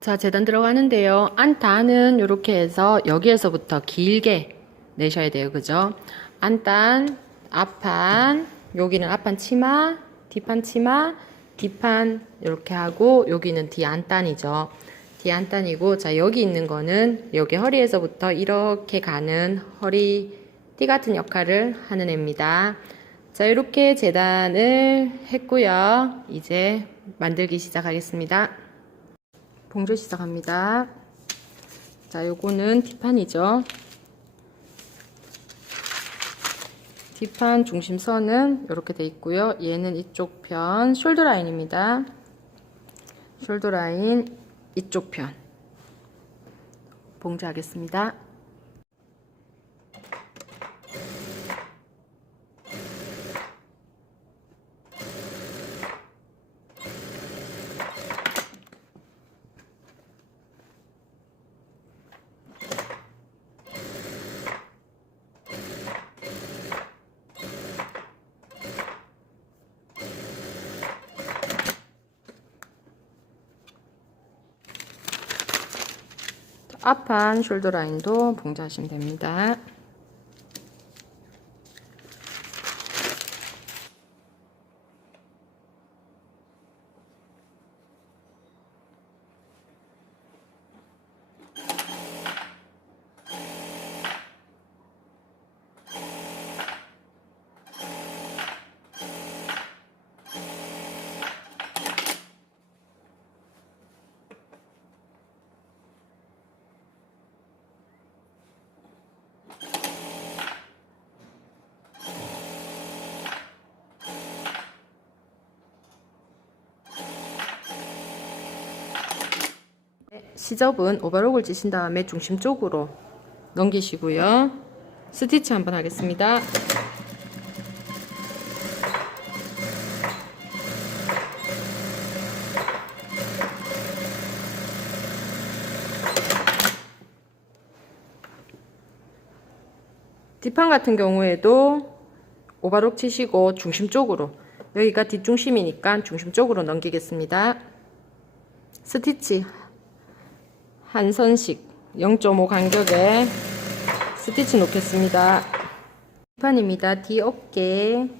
자, 재단 들어가는데요. 안단은 이렇게 해서 여기에서부터 길게 내셔야 돼요. 그죠? 안단, 앞판, 여기는 앞판 치마, 뒷판 치마, 뒷판 이렇게 하고 여기는 뒤안단이죠. 뒤안단이고, 자, 여기 있는 거는 여기 허리에서부터 이렇게 가는 허리띠 같은 역할을 하는 애입니다. 자, 이렇게 재단을 했고요. 이제 만들기 시작하겠습니다. 봉조 시작합니다. 자, 요거는 뒷판이죠. 뒷판 중심선은 이렇게 돼 있고요. 얘는 이쪽 편 숄더 라인입니다. 숄더 라인 이쪽 편 봉조하겠습니다. 앞판 숄더 라인도 봉조하시면 됩니다. 시접은 오버록을 찌신 다음에 중심 쪽으로 넘기시고요. 스티치 한번 하겠습니다. 뒷판 같은 경우에도 오버록 치시고 중심 쪽으로, 여기가 뒷중심이니까 중심 쪽으로 넘기겠습니다. 스티치 한 선씩 0.5 간격에 스티치 놓겠습니다. 뒷판입니다. 뒤 어깨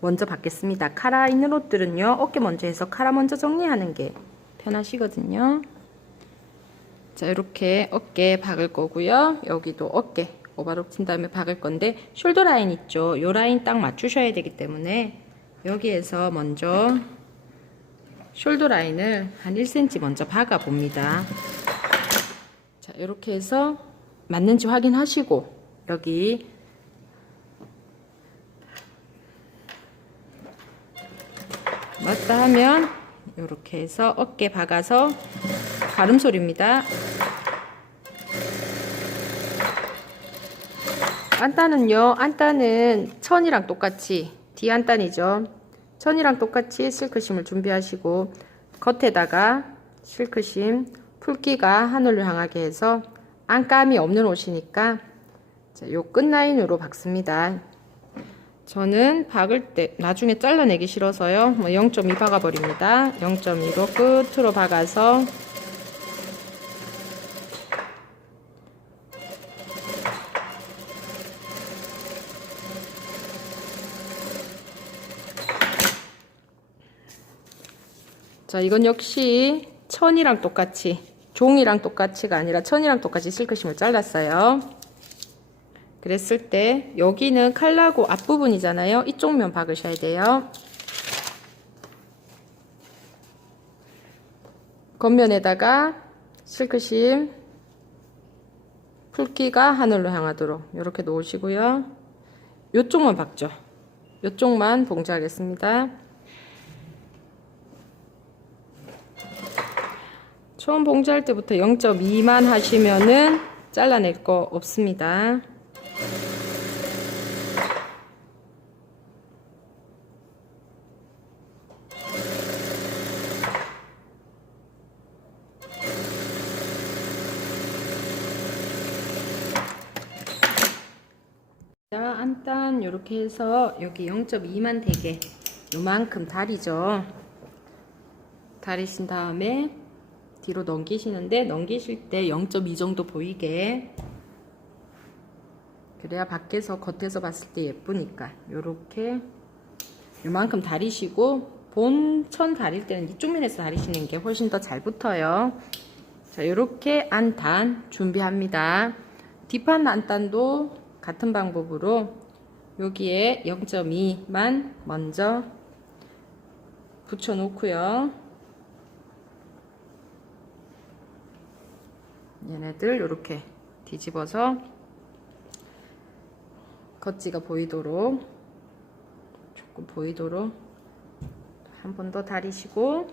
먼저 받겠습니다. 카라 있는 옷들은요, 어깨 먼저 해서 카라 먼저 정리하는 게 편하시거든요. 자, 이렇게 어깨 박을 거고요. 여기도 어깨 오버록 친 다음에 박을 건데, 숄더 라인 있죠? 요 라인 딱 맞추셔야 되기 때문에 여기에서 먼저 숄더 라인을 한 1cm 먼저 박아 봅니다. 자, 이렇게 해서 맞는지 확인하시고, 여기 맞다 하면 이렇게 해서 어깨 박아서 가름솔입니다. 안단은 천이랑 똑같이 뒤안단이죠. 천이랑 똑같이 실크심을 준비하시고, 겉에다가 실크심 풀기가 하늘로 향하게 해서 안감이 없는 옷이니까 요 끝라인으로 박습니다. 저는 박을 때 나중에 잘라내기 싫어서요, 0.2 박아 버립니다. 0.2로 끝으로 박아서 자, 이건 역시 천이랑 똑같이, 종이랑 똑같이가 아니라 천이랑 똑같이 실크심을 잘랐어요. 그랬을 때 여기는 칼라고 앞부분이잖아요. 이쪽 면 박으셔야 돼요. 겉면에다가 실크심 풀기가 하늘로 향하도록 이렇게 놓으시고요. 이쪽만 박죠. 이쪽만 봉제하겠습니다. 처음 봉제할 때부터 0.2만 하시면은 잘라낼 거 없습니다. 자, 안단 이렇게 해서 여기 0.2만 되게 요만큼 다리죠. 다리신 다음에 뒤로 넘기시는데 넘기실 때 0.2 정도 보이게, 그래야 밖에서 겉에서 봤을 때 예쁘니까 요렇게 요만큼 다리시고, 본천 다릴 때는 이쪽 면에서 다리시는 게 훨씬 더 잘 붙어요. 자, 요렇게 안단 준비합니다. 뒷판 안단도 같은 방법으로 여기에 0.2만 먼저 붙여 놓고요. 얘네들 요렇게 뒤집어서 겉지가 보이도록, 조금 보이도록 한 번 더 다리시고,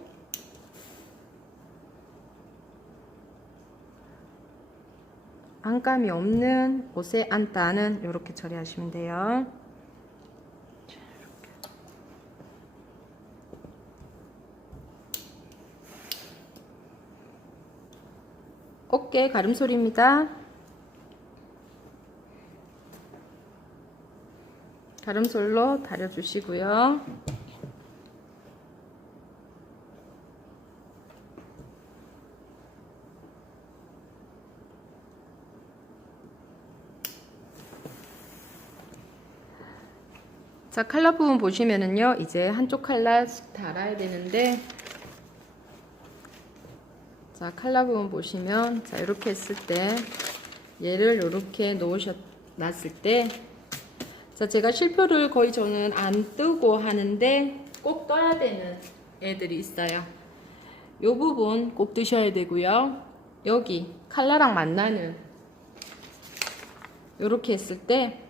안감이 없는 옷의 안단은 이렇게 처리하시면 돼요. 어깨 가름솔입니다. 가름솔로 다려주시고요. 자, 칼라 부분 보시면은요, 이제 한쪽 칼라씩 달아야 되는데, 자, 칼라 부분 보시면, 자, 이렇게 했을 때, 얘를 이렇게 놨을 때, 자, 제가 실표를 거의 저는 안 뜨고 하는데, 꼭 떠야 되는 애들이 있어요. 요 부분 꼭 뜨셔야 되고요. 여기 칼라랑 만나는, 요렇게 했을 때,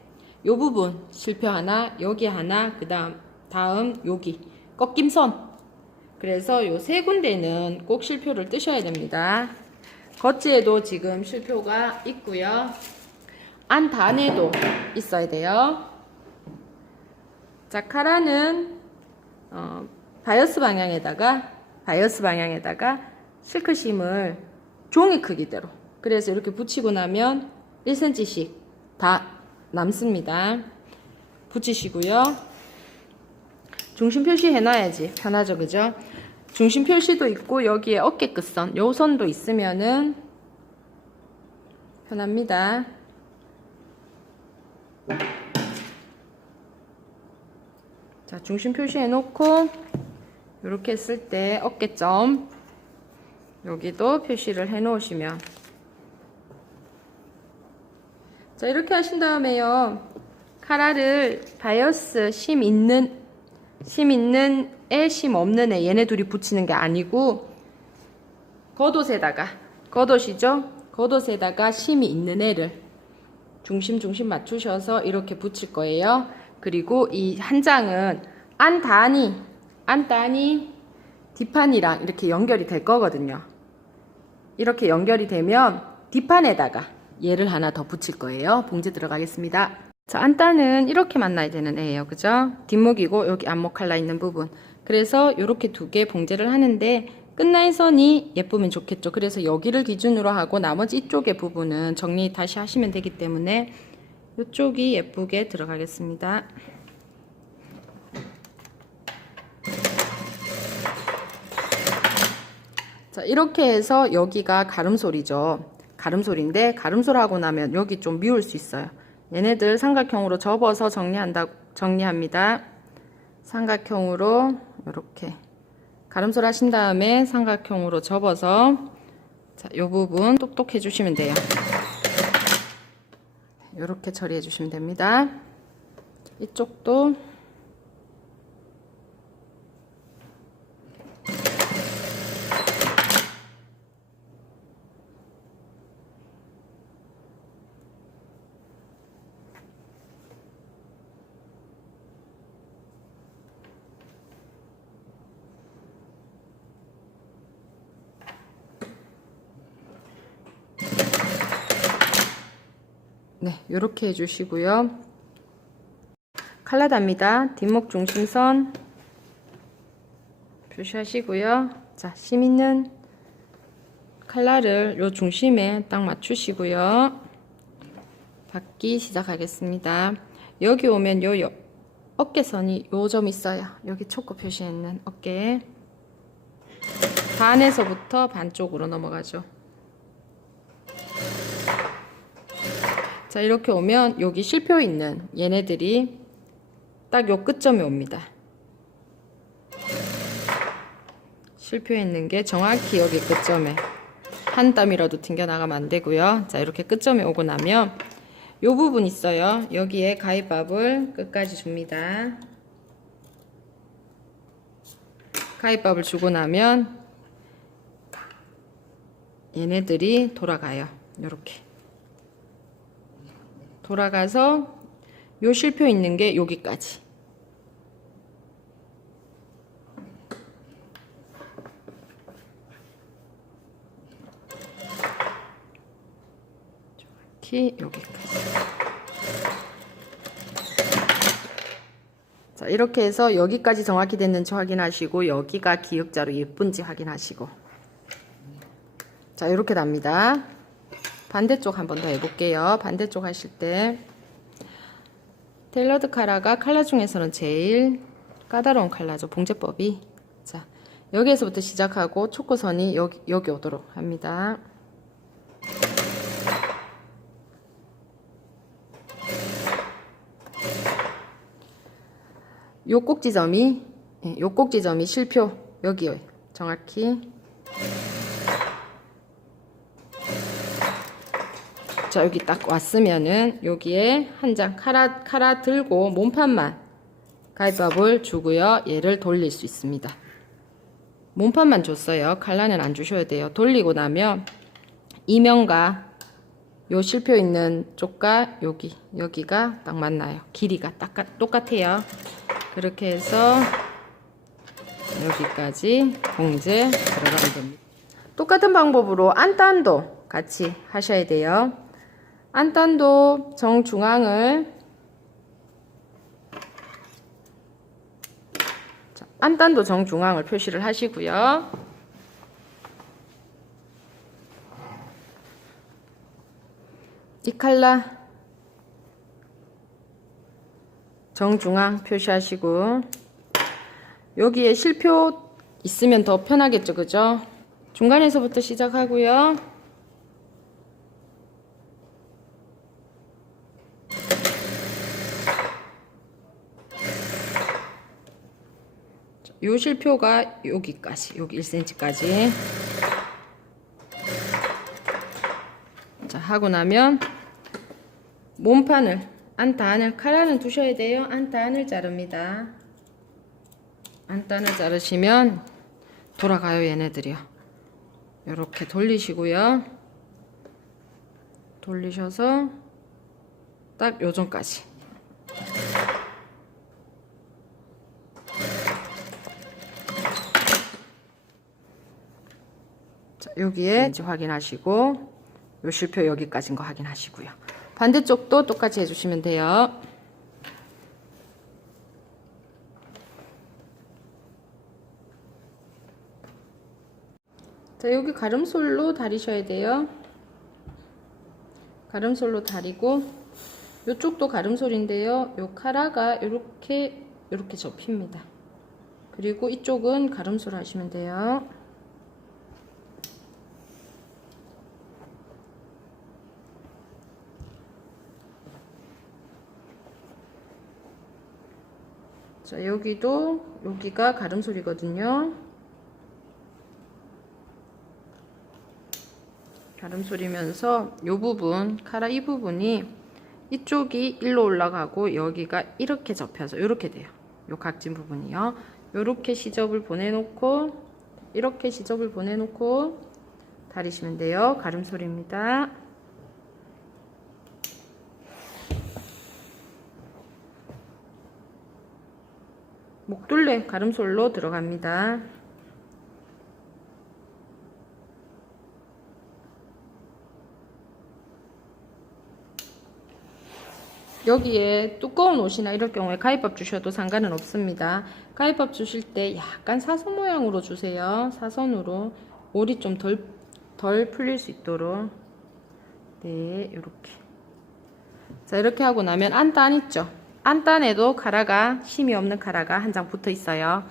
요 부분 실표 하나, 여기 하나, 다음 여기 꺾임선. 그래서 요 세 군데는 꼭 실표를 뜨셔야 됩니다. 겉지에도 지금 실표가 있고요. 안단에도 있어야 돼요. 자, 카라는 바이어스 방향에다가 실크심을 종이 크기대로, 그래서 이렇게 붙이고 나면 1cm씩 다 남습니다. 붙이시고요. 중심 표시 해놔야지 편하죠, 그죠? 중심 표시도 있고 여기에 어깨 끝선, 요 선도 있으면은 편합니다. 자, 중심 표시 해놓고 이렇게 했을 때 어깨점 여기도 표시를 해놓으시면, 자, 이렇게 하신 다음에요, 카라를 바이어스 심 있는 애, 심 없는 애, 얘네 둘이 붙이는 게 아니고 겉옷이죠? 겉옷에다가 심이 있는 애를 중심 맞추셔서 이렇게 붙일 거예요. 그리고 이 한 장은 안단이 뒷판이랑 이렇게 연결이 될 거거든요. 이렇게 연결이 되면 뒷판에다가 얘를 하나 더 붙일 거예요. 봉제 들어가겠습니다. 자, 안단은 이렇게 만나야 되는 애예요, 그죠? 뒷목이고 여기 앞목 칼라 있는 부분. 그래서 이렇게 두 개 봉제를 하는데 끝날 선이 예쁘면 좋겠죠. 그래서 여기를 기준으로 하고 나머지 이쪽의 부분은 정리 다시 하시면 되기 때문에 이쪽이 예쁘게 들어가겠습니다. 자, 이렇게 해서 여기가 가름솔이죠. 가름솔인데 가름솔하고 나면 여기 좀 미울 수 있어요. 얘네들 삼각형으로 접어서 정리합니다. 삼각형으로 이렇게 가름솔 하신 다음에 삼각형으로 접어서, 자, 요 부분 똑똑 해주시면 돼요. 이렇게 처리해 주시면 됩니다. 이쪽도 네, 이렇게 해주시고요. 칼라답니다. 뒷목 중심선 표시하시고요. 자, 심 있는 칼라를 요 중심에 딱 맞추시고요. 받기 시작하겠습니다. 여기 오면 요 어깨선이 요 점 있어요. 여기 초코 표시해 있는 어깨에 반에서부터 반쪽으로 넘어가죠. 자, 이렇게 오면 여기 실표 있는 얘네들이 딱 요 끝점에 옵니다. 실표 있는 게 정확히 여기 끝점에 한 땀이라도 튕겨나가면 안 되고요. 자, 이렇게 끝점에 오고 나면 요 부분 있어요. 여기에 가위밥을 끝까지 줍니다. 가위밥을 주고 나면 얘네들이 돌아가요. 요렇게 돌아가서 요 실표 있는 게 여기까지. 정확히 여기까지. 자, 이렇게 해서 여기까지 정확히 됐는지 확인하시고 여기가 기역자로 예쁜지 확인하시고. 자, 이렇게 납니다. 반대쪽 한 번 더 해볼게요. 반대쪽 하실 때 테일러드 카라가 칼라 중에서는 제일 까다로운 칼라죠. 봉제법이. 자, 여기에서부터 시작하고 초코선이 여기 오도록 합니다. 요 꼭지점이 실표 여기요. 정확히. 자, 여기 딱 왔으면은 여기에 한 장 카라 들고 몸판만 가위밥을 주고요. 얘를 돌릴 수 있습니다. 몸판만 줬어요. 칼라는 안 주셔야 돼요. 돌리고 나면 이면과 요 실표 있는 쪽과 여기가 딱 맞나요. 길이가 똑같아요. 그렇게 해서 여기까지 봉제 들어가면 됩니다. 똑같은 방법으로 안단도 같이 하셔야 돼요. 안단도 정중앙을 표시를 하시고요. 이 칼라 정중앙 표시하시고 여기에 실표 있으면 더 편하겠죠, 그죠? 중간에서부터 시작하고요. 요 실표가 여기까지, 여기 1cm까지. 자, 하고 나면 몸판을, 안단을, 카라는 두셔야 돼요. 안단을 자릅니다. 안단을 자르시면 돌아가요, 얘네들이요. 요렇게 돌리시고요. 돌리셔서 딱 요정까지. 자, 여기에 이제 확인하시고 요 실표 여기까지인 거 확인하시고요. 반대쪽도 똑같이 해주시면 돼요. 자, 여기 가름솔로 다리셔야 돼요. 가름솔로 다리고 요쪽도 가름솔인데요. 요 카라가 이렇게 접힙니다. 그리고 이쪽은 가름솔 하시면 돼요. 자, 여기가 가름솔이거든요. 가름솔이면서 요 부분, 카라 이 부분이 이쪽이 일로 올라가고 여기가 이렇게 접혀서 이렇게 돼요. 요 각진 부분이요. 요렇게 시접을 보내놓고 이렇게 시접을 보내놓고 다리시면 돼요. 가름솔입니다. 목둘레 가름솔로 들어갑니다. 여기에 두꺼운 옷이나 이럴 경우에 가위밥 주셔도 상관은 없습니다. 가위밥 주실 때 약간 사선 모양으로 주세요. 사선으로 올이 좀 덜 풀릴 수 있도록. 네, 이렇게. 자, 이렇게 하고 나면 안단 있죠? 안단에도 카라가, 힘이 없는 카라가 한 장 붙어 있어요.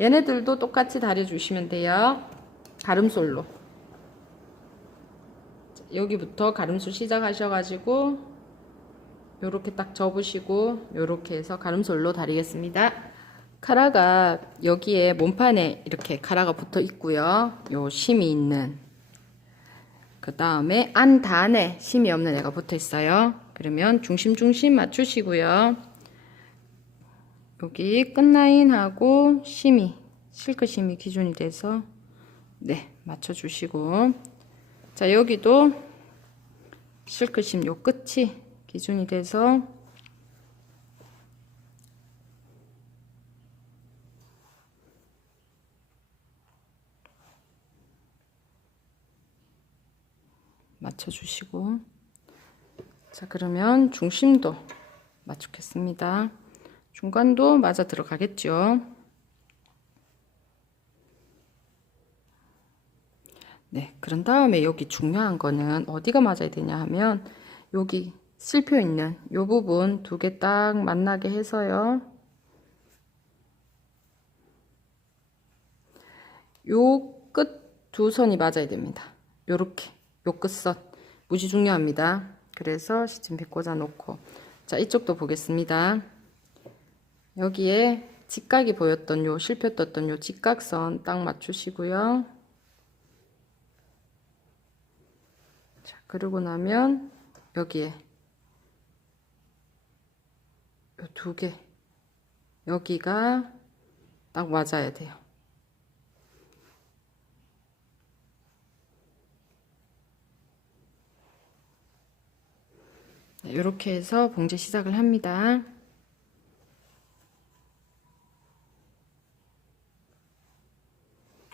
얘네들도 똑같이 다려주시면 돼요. 가름솔로 여기부터 가름솔 시작하셔가지고 요렇게 딱 접으시고 요렇게 해서 가름솔로 다리겠습니다. 카라가 여기에 몸판에 이렇게 카라가 붙어 있고요. 요 심이 있는 그 다음에 안단에 심이 없는 애가 붙어 있어요. 그러면 중심 맞추시고요. 여기 끝라인하고 심이 실크 심이 기준이 돼서 네 맞춰주시고, 자 여기도 실크 심 요 끝이 기준이 돼서 맞춰주시고, 자 그러면 중심도 맞추겠습니다. 중간도 맞아 들어가겠죠. 네, 그런 다음에 여기 중요한 거는 어디가 맞아야 되냐 하면 여기 실표 있는 요 부분 두 개 딱 만나게 해서요. 요 끝 두 선이 맞아야 됩니다. 요렇게 요 끝선 무지 중요합니다. 그래서 시침비 꽂아 놓고, 자 이쪽도 보겠습니다. 여기에 직각이 보였던 요 실표 떴던 요 직각선 딱 맞추시고요. 자 그러고 나면 여기에 요 두 개 여기가 딱 맞아야 돼요. 네, 이렇게 해서 봉제 시작을 합니다.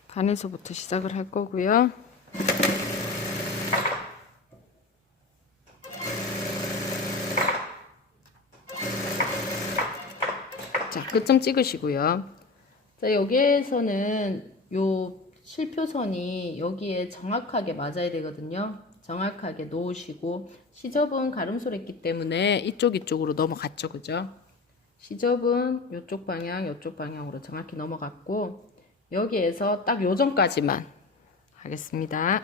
반에서부터 시작을 할 거고요. 자, 끝점 찍으시고요. 자, 여기에서는 요 실표선이 여기에 정확하게 맞아야 되거든요. 정확하게 놓으시고, 시접은 가름솔 했기 때문에 이쪽으로 넘어갔죠. 그죠? 시접은 요쪽 방향, 요쪽 방향으로 정확히 넘어갔고, 여기에서 딱 요점까지만 하겠습니다.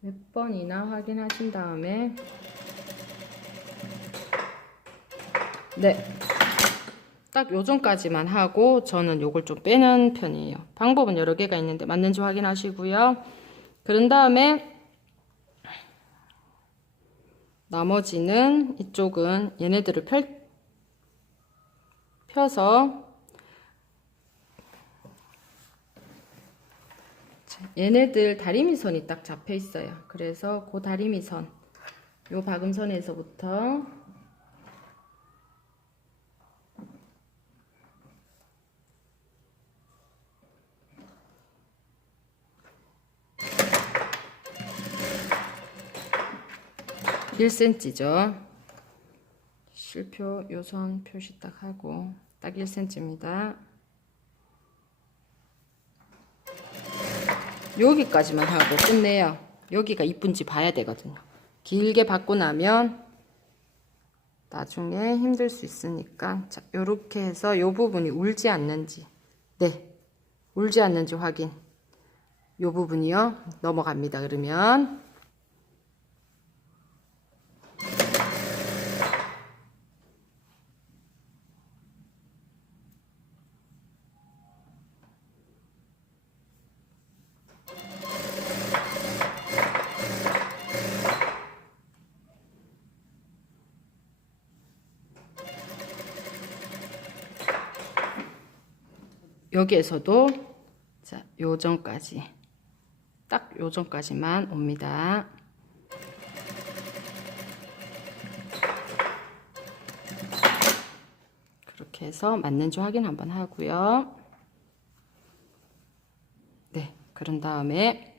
몇 번이나 확인하신 다음에 네, 딱 요점까지만 하고 저는 요걸 좀 빼는 편이에요. 방법은 여러 개가 있는데 맞는지 확인하시고요. 그런 다음에 나머지는 이쪽은 얘네들을 펴서 얘네들 다리미선이 딱 잡혀 있어요. 그래서 그 다리미선 요 박음선에서부터 (1cm죠) 실표 요선 표시 딱 하고 딱 1cm입니다. 여기까지만 하고 끝내요. 여기가 이쁜지 봐야 되거든요. 길게 받고 나면 나중에 힘들 수 있으니까, 자 요렇게 해서 요 부분이 울지 않는지, 네 울지 않는지 확인. 요 부분이요 넘어갑니다. 그러면 여기에서도 자 요점까지 딱 요점까지만 옵니다. 그렇게 해서 맞는지 확인 한번 하고요. 네, 그런 다음에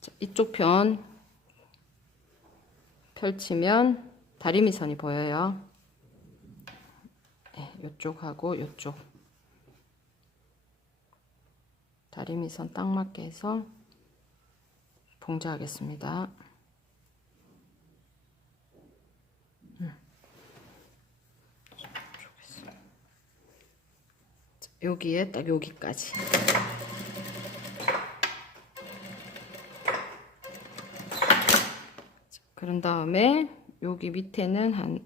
자, 이쪽 편 펼치면 다리미선이 보여요. 네, 요쪽하고 요쪽 다리미선 딱 맞게 해서 봉제하겠습니다. 여기에 딱 여기까지. 그런 다음에 여기 밑에는 한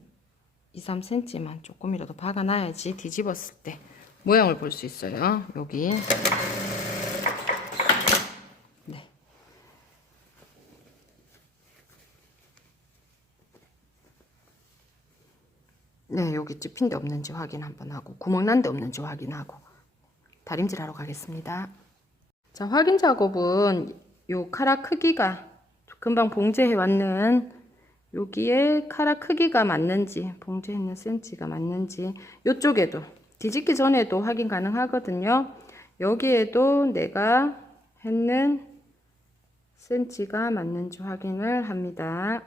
2, 3cm만 조금이라도 박아놔야지 뒤집었을 때 모양을 볼 수 있어요. 여기. 네. 네, 여기 찝힌 데 없는지 확인 한번 하고 구멍 난 데 없는지 확인하고 다림질 하러 가겠습니다. 자, 확인 작업은 요 카라 크기가 금방 봉제해 왔는 여기에 카라 크기가 맞는지, 봉제했는 센치가 맞는지, 요쪽에도 뒤집기 전에도 확인 가능하거든요. 여기에도 내가 했는 센치가 맞는지 확인을 합니다.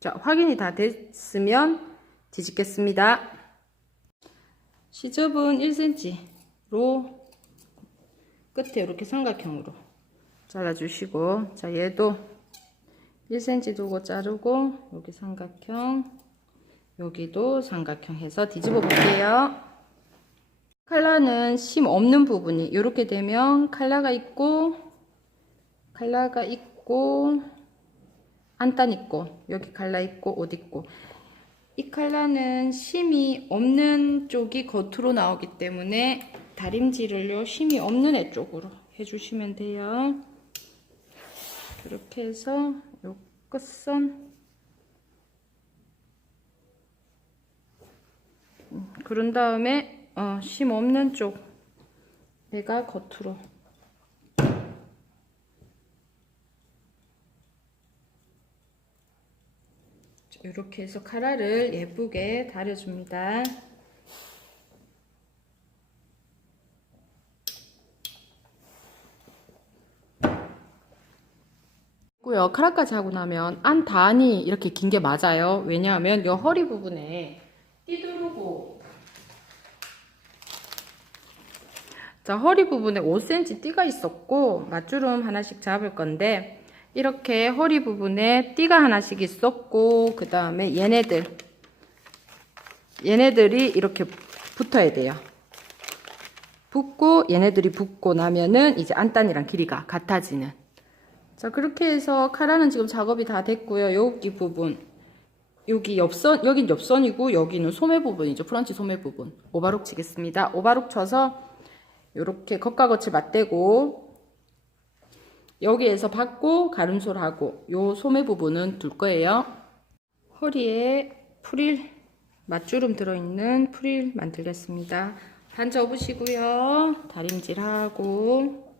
자, 확인이 다 됐으면 뒤집겠습니다. 시접은 1cm로 끝에 이렇게 삼각형으로 잘라주시고, 자, 얘도 1cm 두고 자르고, 여기 삼각형, 여기도 삼각형 해서 뒤집어 볼게요. 칼라는 심 없는 부분이 이렇게 되면 칼라가 있고, 안단 있고, 여기 칼라 있고, 옷 있고, 이 칼라는 심이 없는 쪽이 겉으로 나오기 때문에 다림질을요, 심이 없는 애 쪽으로 해주시면 돼요. 이렇게 해서 요 끝선 그런 다음에 심 없는 쪽 내가 겉으로 이렇게 해서 카라를 예쁘게 다려줍니다. 고요. 카라까지 하고 나면 안 단이 이렇게 긴 게 맞아요. 왜냐하면 이 허리 부분에 띠두르고, 자, 허리 부분에 5cm 띠가 있었고 맞주름 하나씩 잡을 건데, 이렇게 허리 부분에 띠가 하나씩 있었고, 그 다음에 얘네들이 이렇게 붙어야 돼요. 붙고 얘네들이 붙고 나면은 이제 안단이랑 길이가 같아지는. 자, 그렇게 해서 카라는 지금 작업이 다 됐고요. 여기 부분, 여기 옆선, 여긴 옆선이고 여기는 소매 부분이죠. 프런치 소매 부분. 오바록 치겠습니다. 오바록 쳐서 이렇게 겉과 겉을 맞대고, 여기에서 받고 가름솔 하고 요 소매 부분은 둘 거예요. 허리에 프릴, 맞주름 들어있는 프릴 만들겠습니다. 반 접으시고요. 다림질하고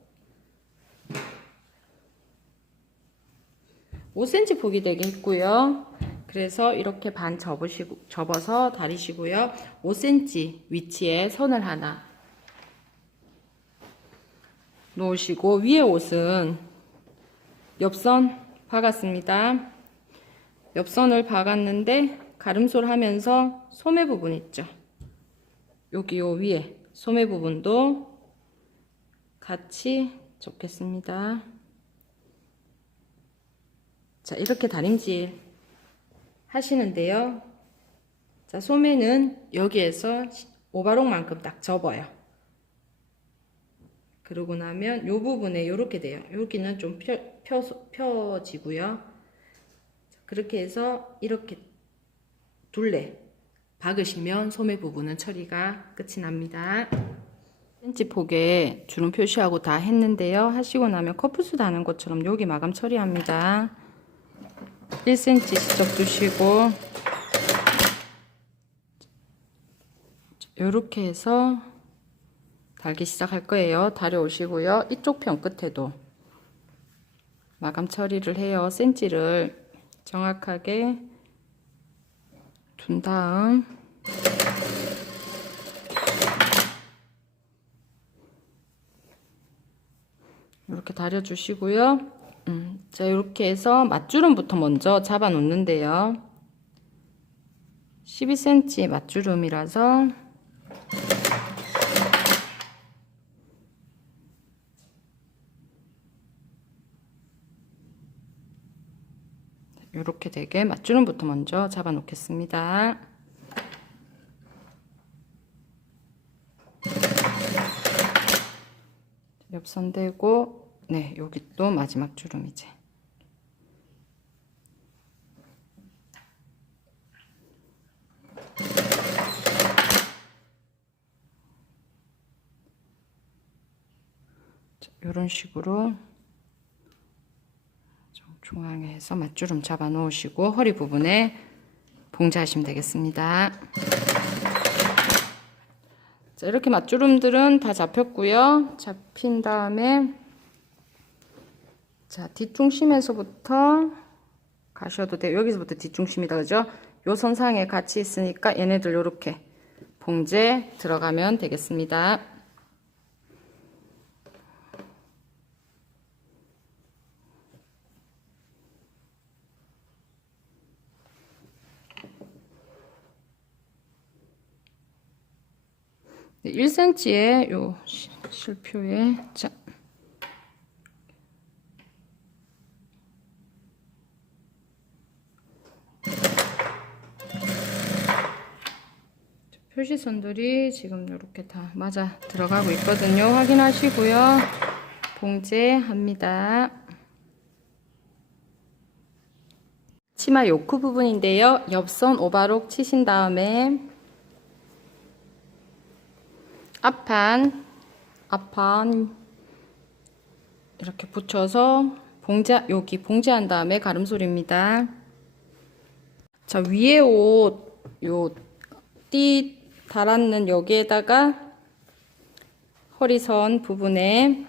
5cm 폭이 되게 했고요. 그래서 이렇게 반 접어서 다리시고요. 5cm 위치에 선을 하나 놓으시고, 위에 옷은 옆선 박았습니다. 옆선을 박았는데 가름솔 하면서 소매 부분 있죠. 여기 요 위에 소매 부분도 같이 접겠습니다. 자, 이렇게 다림질 하시는데요. 자, 소매는 여기에서 오바록만큼 딱 접어요. 그러고 나면 요 부분에 요렇게 돼요. 여기는 좀 펴지고요. 그렇게 해서 이렇게 둘레 박으시면 소매 부분은 처리가 끝이 납니다. 1cm 폭에 주름 표시하고 다 했는데요. 하시고 나면 커프수 다는 것처럼 여기 마감 처리합니다. 1cm 시접 주시고, 이렇게 해서 달기 시작할 거예요. 다려오시고요. 이쪽 편 끝에도 마감 처리를 해요. 센치를 정확하게 둔 다음 이렇게 다려주시고요. 자, 이렇게 해서 맞주름부터 먼저 잡아 놓는데요. 12cm 맞주름이라서 이렇게 되게 맞주름부터 먼저 잡아 놓겠습니다. 옆선되고, 네, 여기 또 마지막 주름 이제. 이런 식으로 좀 중앙에서 맞주름 잡아 놓으시고 허리 부분에 봉제하시면 되겠습니다. 자, 이렇게 맞주름들은 다 잡혔고요. 잡힌 다음에 자, 뒷중심에서부터 가셔도 돼요. 여기서부터 뒷중심이다, 그죠? 요 선상에 같이 있으니까 얘네들 이렇게 봉제 들어가면 되겠습니다. 네, 1cm의 요 실표에 자, 표시선들이 지금 이렇게 다 맞아 들어가고 있거든요. 확인하시고요. 봉제합니다. 치마 요크 부분인데요. 옆선 오바록 치신 다음에 앞판 이렇게 붙여서 여기 봉제한 다음에 가름솔입니다. 자, 위에 옷 요 띠 달았는 여기에다가 허리선 부분에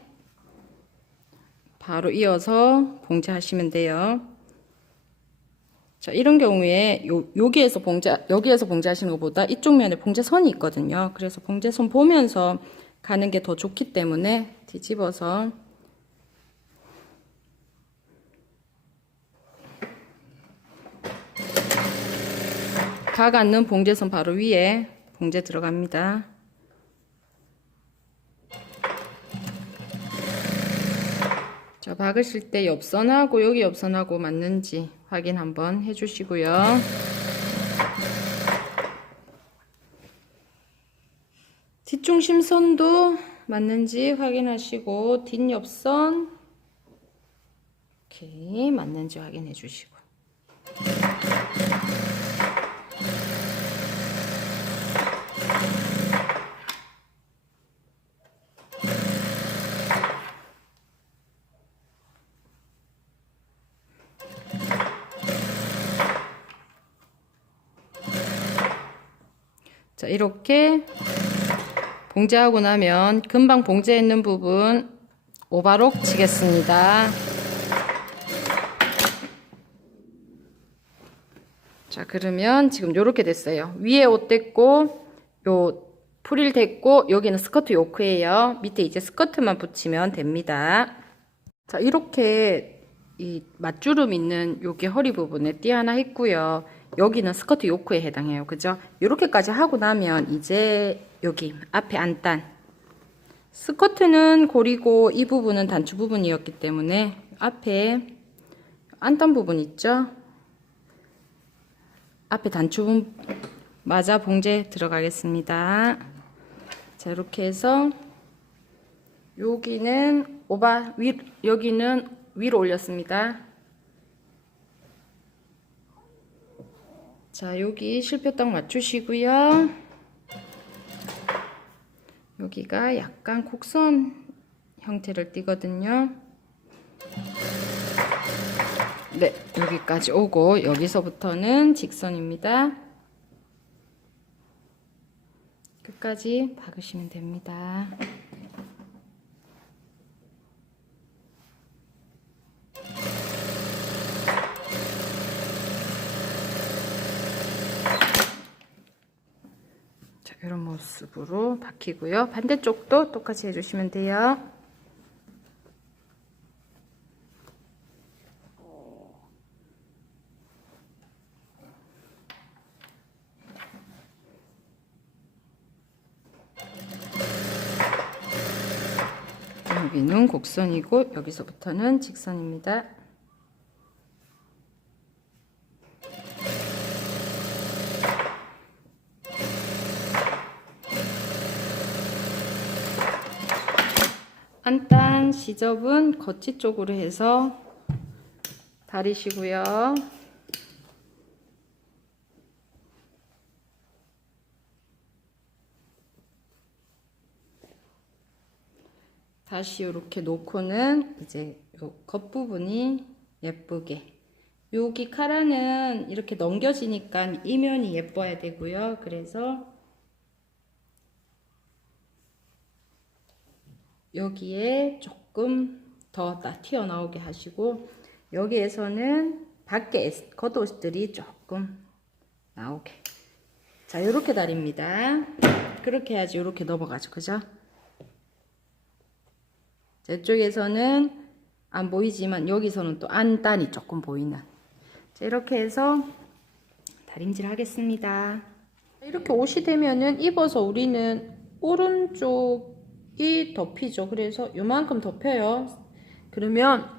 바로 이어서 봉제하시면 돼요. 자, 이런 경우에 여기에서 봉제하시는 것보다 이쪽 면에 봉제선이 있거든요. 그래서 봉제선 보면서 가는 게 더 좋기 때문에 뒤집어서 각 앉는 봉제선 바로 위에 봉제 들어갑니다. 자, 박으실 때 옆선하고 여기 옆선하고 맞는지 확인 한번 해주시고요. 뒷중심선도 맞는지 확인하시고 뒷옆선 이렇게 맞는지 확인해 주시고. 자, 이렇게 봉제하고 나면 금방 봉제했는 부분 오바록 치겠습니다. 자, 그러면 지금 요렇게 됐어요. 위에 옷 됐고 요 프릴 됐고 여기는 스커트 요크예요. 밑에 이제 스커트만 붙이면 됩니다. 자, 이렇게 이 맞주름 있는 여기 허리 부분에 띠 하나 했고요. 여기는 스커트 요크에 해당해요. 그죠? 이렇게까지 하고 나면 이제 여기 앞에 안단 스커트는 고리고 이 부분은 단추 부분이었기 때문에 앞에 안단 부분 있죠? 앞에 단추 부분 맞아 봉제 들어가겠습니다. 자, 이렇게 해서 여기는 여기는 위로 올렸습니다. 자, 여기 실표 딱 맞추시고요. 여기가 약간 곡선 형태를 띠거든요. 네, 여기까지 오고 여기서부터는 직선입니다. 끝까지 박으시면 됩니다. 자, 이런 모습으로 박히고요. 반대쪽도 똑같이 해주시면 돼요. 여기는 곡선이고 여기서부터는 직선입니다. 안단 시접은 겉지 쪽으로 해서 다리시고요. 다시 이렇게 놓고는 이제 요 겉부분이 예쁘게, 여기 카라는 이렇게 넘겨지니까 이면이 예뻐야 되고요. 그래서 여기에 조금 더 튀어나오게 하시고, 여기에서는 밖에 겉옷들이 조금 나오게. 자, 이렇게 다립니다. 그렇게 해야지 이렇게 넘어가죠. 그죠? 저쪽에서는 안 보이지만 여기서는 또 안단이 조금 보이는. 자, 이렇게 해서 다림질 하겠습니다. 이렇게 옷이 되면은 입어서 우리는 오른쪽이 덮이죠. 그래서 요만큼 덮여요. 그러면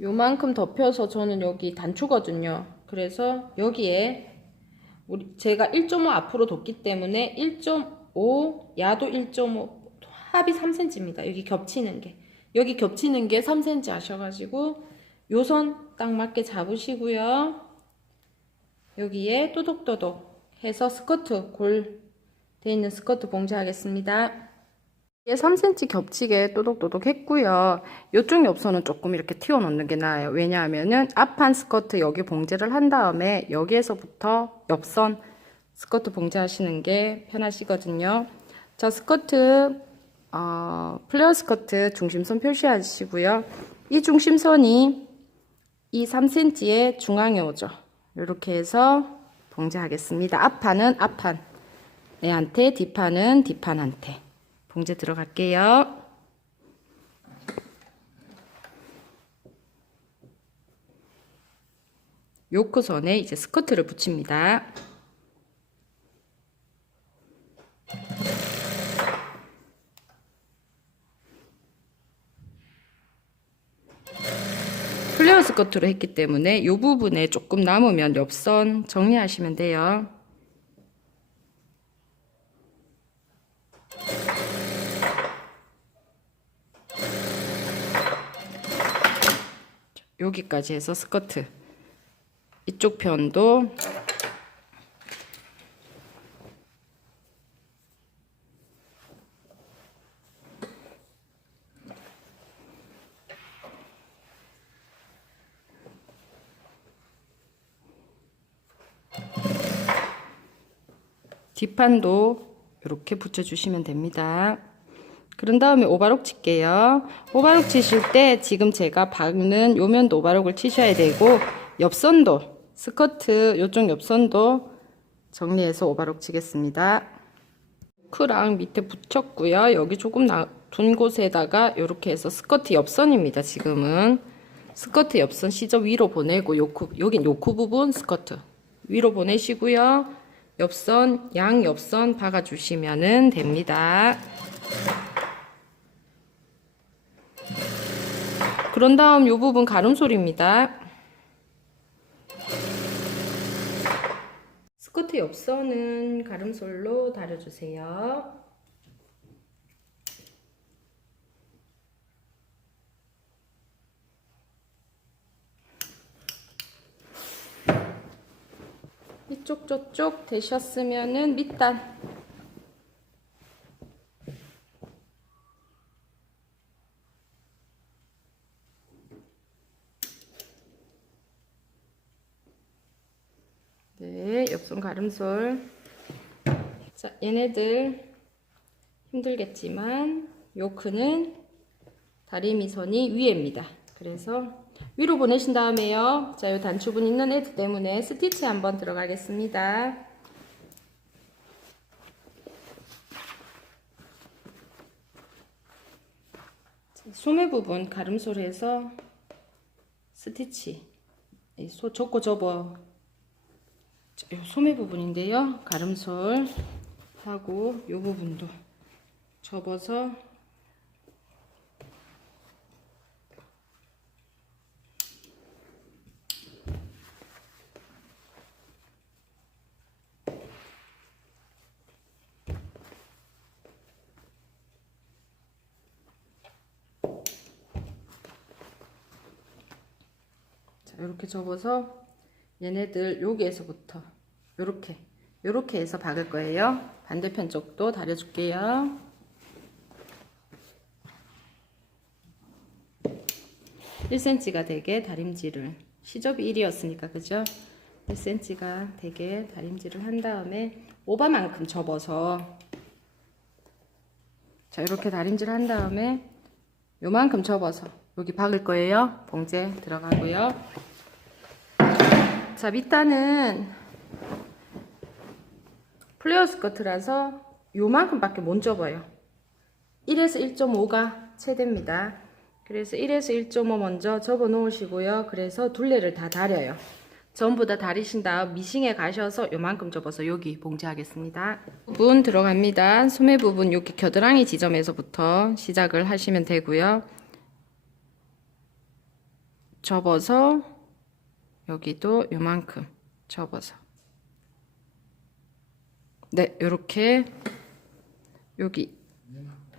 요만큼 덮여서 저는 여기 단추거든요. 그래서 여기에 제가 1.5 앞으로 뒀기 때문에 1.5 야도 1.5 합이 3cm입니다. 여기 겹치는 게 3cm 하셔가지고 요 선 딱 맞게 잡으시고요. 여기에 또독또독 해서 스커트 골 돼 있는 스커트 봉제 하겠습니다. 3cm 겹치게 또독또독 했고요. 이쪽 옆선은 조금 이렇게 튀어 놓는 게 나아요. 왜냐하면은 앞판 스커트 여기 봉제를 한 다음에 여기에서부터 옆선 스커트 봉제 하시는 게 편하시거든요. 자, 스커트 플레어 스커트 중심선 표시하시고요. 이 중심선이 이 3cm의 중앙에 오죠. 이렇게 해서 봉제하겠습니다. 앞판은 앞판한테, 뒷판은 뒷판한테 봉제 들어갈게요. 요크선에 이제 스커트를 붙입니다. 플레어 스커트로 했기 때문에 이 부분에 조금 남으면 옆선 정리하시면 돼요. 여기까지 해서 스커트 이쪽 편도 뒷판도 이렇게 붙여주시면 됩니다. 그런 다음에 오바록 칠게요. 오바록 치실 때 지금 제가 박는 요 면도 오바록을 치셔야 되고, 옆선도 스커트 요쪽 옆선도 정리해서 오바록 치겠습니다. 크랑 밑에 붙였고요. 여기 조금 둔 곳에다가 이렇게 해서 스커트 옆선입니다. 지금은 스커트 옆선 시접 위로 보내고, 여긴 요크 부분 스커트 위로 보내시고요. 옆선 양 옆선 박아주시면 됩니다. 그런 다음 이 부분 가름솔입니다. 스커트 옆선은 가름솔로 다려주세요. 이쪽 저쪽 되셨으면은 밑단 네, 옆선 가름솔. 자, 얘네들 힘들겠지만 요크는 다리미선이 위에입니다. 그래서 위로 보내신 다음에요. 자, 요 단추분 있는 애들 때문에 스티치 한번 들어가겠습니다. 소매 부분 가름솔해서 스티치 접고 접어 소매 부분인데요. 가름솔 하고 요 부분도 접어서 자, 이렇게 접어서 얘네들 여기에서부터 요렇게 해서 박을 거예요. 반대편 쪽도 다려줄게요. 1cm가 되게 다림질을, 시접이 1이었으니까 그죠? 1cm가 되게 다림질을 한 다음에 오바만큼 접어서, 자, 이렇게 다림질 한 다음에 요만큼 접어서 여기 박을 거예요. 봉제 들어가고요. 자, 밑단은 플레어 스커트라서 요만큼밖에 못 접어요. 1에서 1.5가 최대입니다. 그래서 1에서 1.5 먼저 접어 놓으시고요. 그래서 둘레를 다 다려요. 전부 다 다리신 다음 미싱에 가셔서 요만큼 접어서 여기 봉제하겠습니다. 부분 들어갑니다. 소매 부분 여기 겨드랑이 지점에서부터 시작을 하시면 되고요. 접어서 여기도 요만큼 접어서, 네, 요렇게 여기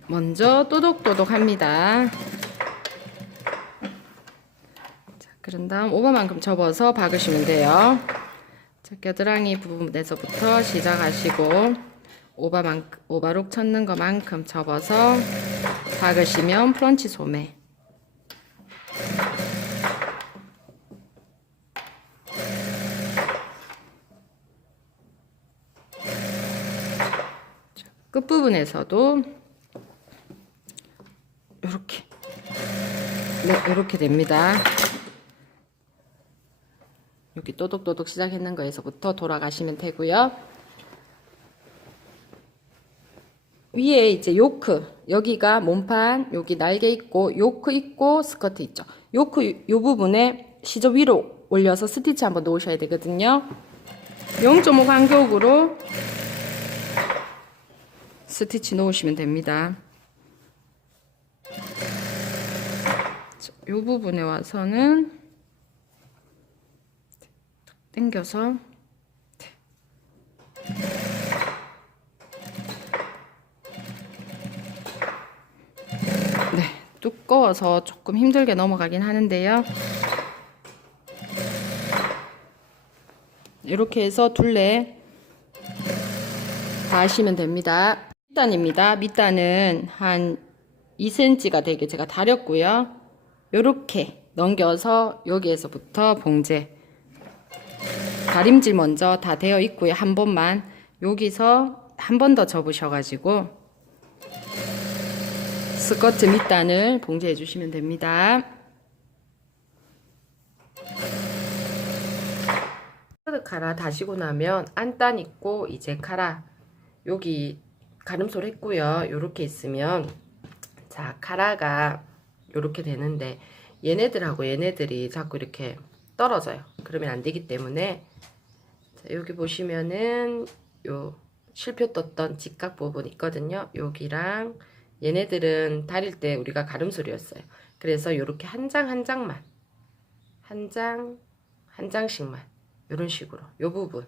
먼저 또독또독 합니다. 자, 그런 다음 오버만큼 접어서 박으시면 돼요. 자, 겨드랑이 부분에서부터 시작하시고 오바록 쳤는 것만큼 접어서 박으시면 프런치 소매. 끝부분에서도 이렇게, 네, 이렇게 됩니다. 여기 또독또독 시작했는 거에서부터 돌아가시면 되고요. 위에 이제 요크, 여기가 몸판, 여기 날개 있고 요크 있고 스커트 있죠. 요크 요 부분에 시접 위로 올려서 스티치 한번 놓으셔야 되거든요. 0.5 간격으로 스티치 놓으시면 됩니다. 이 부분에 와서는 당겨서, 네, 두꺼워서 조금 힘들게 넘어가긴 하는데요. 이렇게 해서 둘레 다 하시면 됩니다. 밑단입니다. 밑단은 한 2cm가 되게 제가 다렸고요. 요렇게 넘겨서 여기에서부터 봉제, 다림질 먼저 다 되어 있고요. 한 번만 여기서 한 번 더 접으셔가지고 스커트 밑단을 봉제해 주시면 됩니다. 카라 다시고 나면 안단 있고 이제 카라 여기 가름솔 했고요. 요렇게 있으면, 자, 카라가 요렇게 되는데 얘네들하고 얘네들이 자꾸 이렇게 떨어져요. 그러면 안 되기 때문에, 자, 여기 보시면은 요 실표 떴던 직각 부분 있거든요. 여기랑 얘네들은 다릴 때 우리가 가름솔이었어요. 그래서 요렇게 한 장 한 장만, 한 장씩만 요런 식으로 요 부분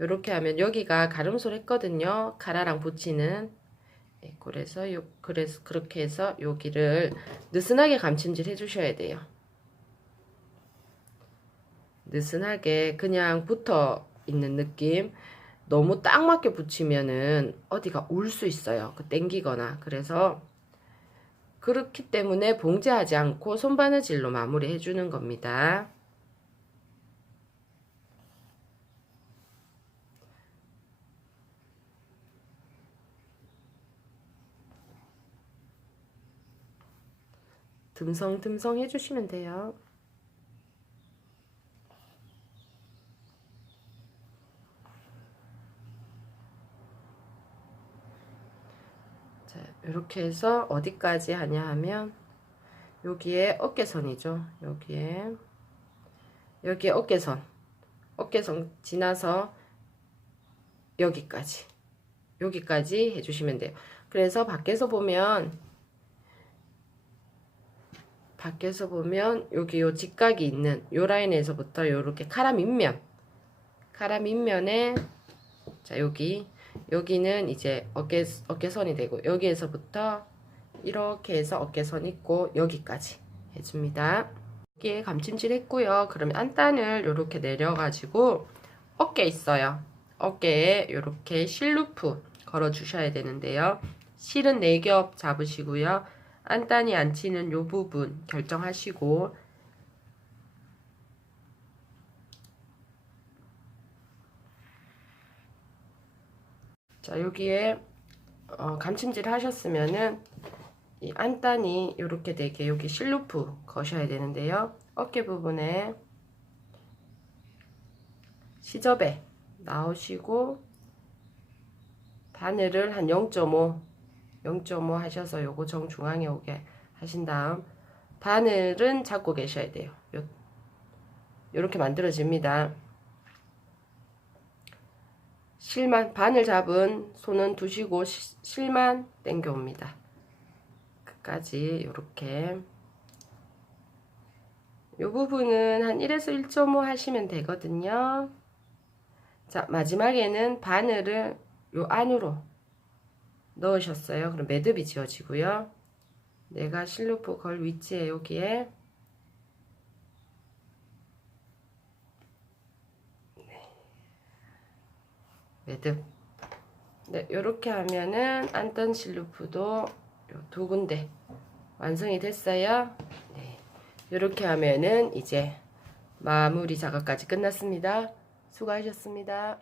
요렇게 하면 여기가 가름솔 했거든요. 카라랑 붙이는. 네, 그래서 그렇게 해서 여기를 느슨하게 감침질 해주셔야 돼요. 느슨하게 그냥 붙어 있는 느낌. 너무 딱 맞게 붙이면은 어디가 울 수 있어요. 그 땡기거나. 그래서 그렇기 때문에 봉제하지 않고 손바느질로 마무리 해주는 겁니다. 듬성듬성 해주시면 돼요. 자, 이렇게 해서 어디까지 하냐 하면 여기에 어깨선이죠. 여기에 어깨선 지나서 여기까지 해주시면 돼요. 그래서 밖에서 보면 여기 요 직각이 있는 요 라인에서부터 요렇게 카라 밑면에, 자, 여기는 이제 어깨선이 되고, 여기에서부터 이렇게 해서 어깨선 있고 여기까지 해줍니다. 여기에 감찜질 했고요. 그러면 안단을 이렇게 내려가지고 어깨 있어요. 어깨에 이렇게 실루프 걸어 주셔야 되는데요. 실은 4겹 잡으시고요. 안단이 안 치는 요 부분 결정하시고, 자, 여기에 감침질 하셨으면은 이 안단이 이렇게 되게 여기 실루프 거셔야 되는데요. 어깨 부분에 시접에 나오시고 바늘을 한 0.5 하셔서 요거 정중앙에 오게 하신 다음 바늘은 잡고 계셔야 돼요. 요렇게 만들어집니다. 실만, 바늘 잡은 손은 두시고 실만 당겨 옵니다. 끝까지 요렇게. 요 부분은 한 1에서 1.5 하시면 되거든요. 자, 마지막에는 바늘을 요 안으로 넣으셨어요. 그럼 매듭이 지어지고요. 내가 실루프 걸 위치에 여기에 매듭. 네, 요렇게 하면은 안던 실루프도 두 군데 완성이 됐어요. 네, 요렇게 하면은 이제 마무리 작업까지 끝났습니다. 수고하셨습니다.